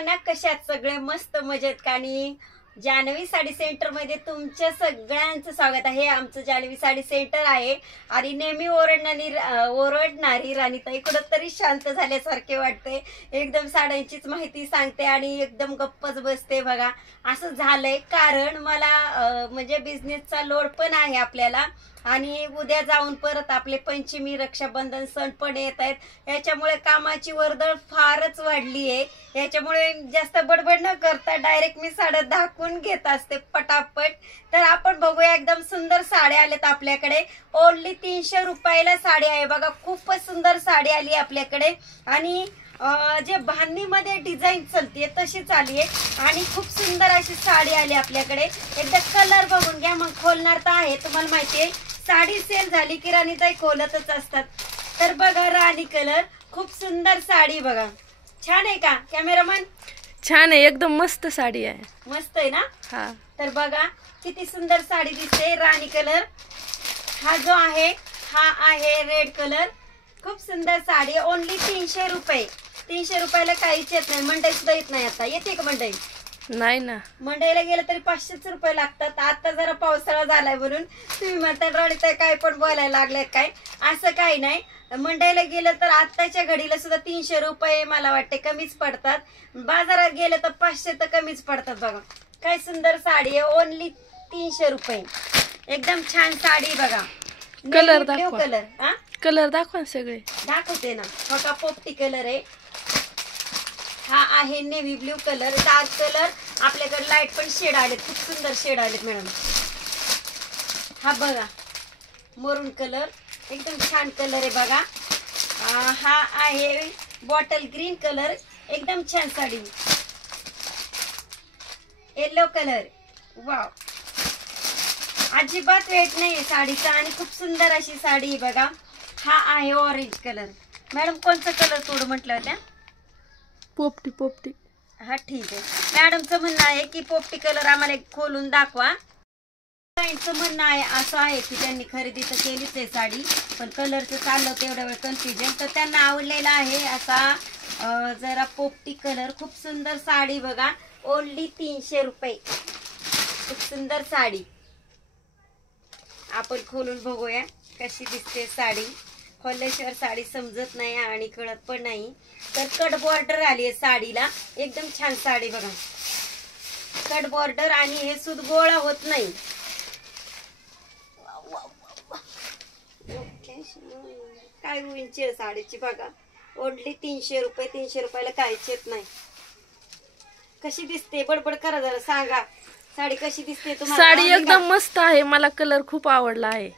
सर्वांना कशात सगळे मस्त मजेत का? आणि जान्हवी साडी सेंटर मध्ये तुमच्या सगळ्यांचं स्वागत आहे. आमचं जान्हवी साडी सेंटर आहे आणि नेहमी ओरडणारी राणीताई कुठंतरी शांत झाल्यासारखे वाटते. एकदम साड्यांचीच माहिती सांगते आणि एकदम गप्पच बसते. बघा असं झालंय कारण मला म्हणजे बिझनेसचा लोड पण आहे आपल्याला आणि उद्या जाऊन परत आपले पंचमी रक्षाबंधन सण पण येत आहेत. याच्यामुळे कामाची वर्दळ फारच वाढली आहे. याच्यामुळे जास्त बडबड न करता डायरेक्ट मी साड्या दाखवून घेत असते पटापट. तर आपण बघूया एकदम सुंदर साड्या आल्यात आपल्याकडे. ओनली 300 रुपयाला साडी आहे. बघा खूपच सुंदर साडी आली आपल्याकडे आणि जे बांधणीमध्ये डिझाईन चलतीये तशीच आली आहे आणि खूप सुंदर अशी साडी आली आपल्याकडे. एकदा कलर बघून घ्या मग खोलणार तर आहे. तुम्हाला माहितीये साडी सेल झाली की राणीताई खोलतच असतात. तर बघा राणी कलर खूप सुंदर साडी बघा. छान आहे का कॅमेरामन? छान आहे एकदम मस्त साडी आहे. मस्त आहे ना? हा. तर बघा किती सुंदर साडी दिसते. राणी कलर हा जो आहे हा आहे रेड कलर. खूप सुंदर साडी. ओनली 300 रुपये. 300 रुपयाला काहीच येत नाही. मंडई सुद्धा येत नाही. आता येते का मंडई? नाही ना. मंडईला गेलं तरी 500 रुपये लागतात. आता जरा पावसाळा झालाय म्हणून तुम्ही म्हणता राणीताई काय पण बोलायला लागले काय. असं काही नाही. मंडईला गेलं तर आताच्या घडीला सुद्धा 300 रुपये मला वाटते कमीच पडतात. बाजारात गेलं तर 500 तर कमीच पडतात. बघा काय सुंदर साडी आहे. ओनली 300 रुपये. एकदम छान साडी बघा. कलर दाखवा. कलर हा कलर दाखवा सगळे. दाखवते ना. बघा पोपटी कलर आहे. हा आहे navy blue colour. Dark colour आपल्याकडे लाईट पण शेड आलेत. खूप सुंदर शेड आलेत मॅडम. हा बघा मरून कलर एकदम छान कलर आहे बघा. हा आहे बॉटल ग्रीन कलर. एकदम छान साडी. Yellow colour. वाव अजिबात वेट नाही साडीचा आणि खूप सुंदर अशी साडी बघा. हा आहे ऑरेंज कलर. मॅडम कोणता कलर तोड म्हटलं होत्या? पोपटी पोपटी. हा ठीक आहे. मॅडमचं म्हणणं आहे की पोपटी कलर आम्हाला एक खोलून दाखवा. क्लायंटचं म्हणणं आहे असं आहे की त्यांनी खरेदी तर केलीच आहे साडी पण कलरचं चाललं तेवढ्या वेळ कन्फ्युजन. तर त्यांना आवडलेला आहे असा जरा पोपटी कलर. खूप सुंदर साडी बघा. ओनली 300 रुपये. खूप सुंदर साडी. आपण खोलून बघूया कशी दिसते साडी. खोलल्याशिवाय साडी समजत नाही आणि कळत पण नाही. तर कट बॉर्डर आली आहे साडीला. एकदम छान साडी बघा. कट बॉर्डर आणि हे सुद्धा गोळा होत नाही. काय उंची आहे साडीची बघा. ओनली 300 रुपये. 300 रुपयाला काहीच येत नाही. कशी दिसते बडबड करा जरा सांगा. साडी कशी दिसते तुम्हाला? साडी एकदम मस्त आहे. मला कलर खूप आवडला आहे.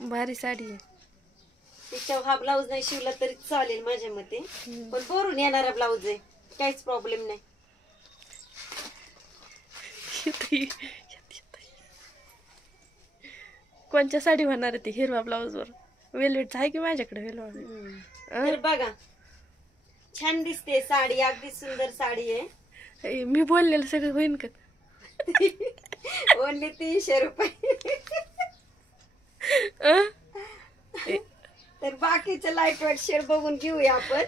भारी साडी आहे. तिच्यावर हा ब्लाऊज नाही शिवला तरी चालेल माझ्या मते पण भरून येणारा ब्लाऊज आहे. काहीच प्रॉब्लेम नाही. कोणत्या साडी होणार ती हिरवा ब्लाऊज वर? वेलवेट आहे की माझ्याकडे वेलवेट? तर बघा छान दिसते साडी. अगदी सुंदर साडी आहे. मी बोललेलं सगळं होईन का? ओनली 300 रुपये. तर बाकीचं लाईट वेट शेड बघून घेऊया आपण.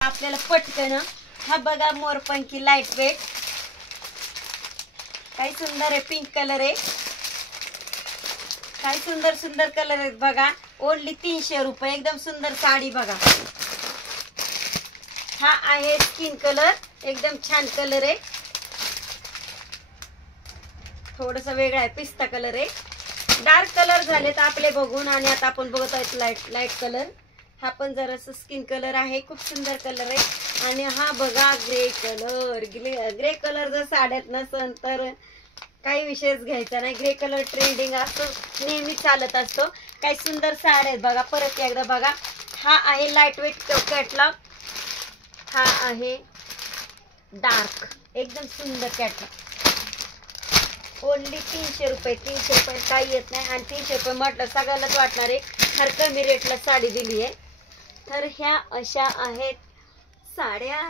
आपल्याला पटकन हा बघा मोरपंखी लाईट वेट. काय सुंदर आहे. पिंक कलर आहे. काय सुंदर सुंदर कलर आहेत बघा. ओनली 300 रुपये. एकदम सुंदर साडी बघा. हा आहे स्किन कलर. एकदम छान कलर आहे. थोडस वेगळा आहे. पिस्ता कलर आहे. डार्क कलर झालेत आपले बघून आणि आता आपण बघत आहोत लाईट कलर. हा पण जरासा स्किन कलर आहे. खूप सुंदर कलर आहे. आणि हा बघा ग्रे कलर. ग्रे कलर जर साड्यात नसन तर काही विषयच घ्यायचा नाही. ग्रे कलर ट्रेंडिंग असतो नेहमी चालत असतो. काही सुंदर साड्या आहेत बघा. परत एकदा बघा. हा आहे लाईट वेट कॅटलॉग. हा आहे डार्क. एकदम सुंदर कॅटलॉग. ओनली 300 रुपये. 300 रुपये काही येत नाही आणि 300 रुपये म्हटलं सगळ्यालाच वाटणार आहे फार कमी रेटला साडी दिली आहे. तर ह्या अशा आहेत साड्या.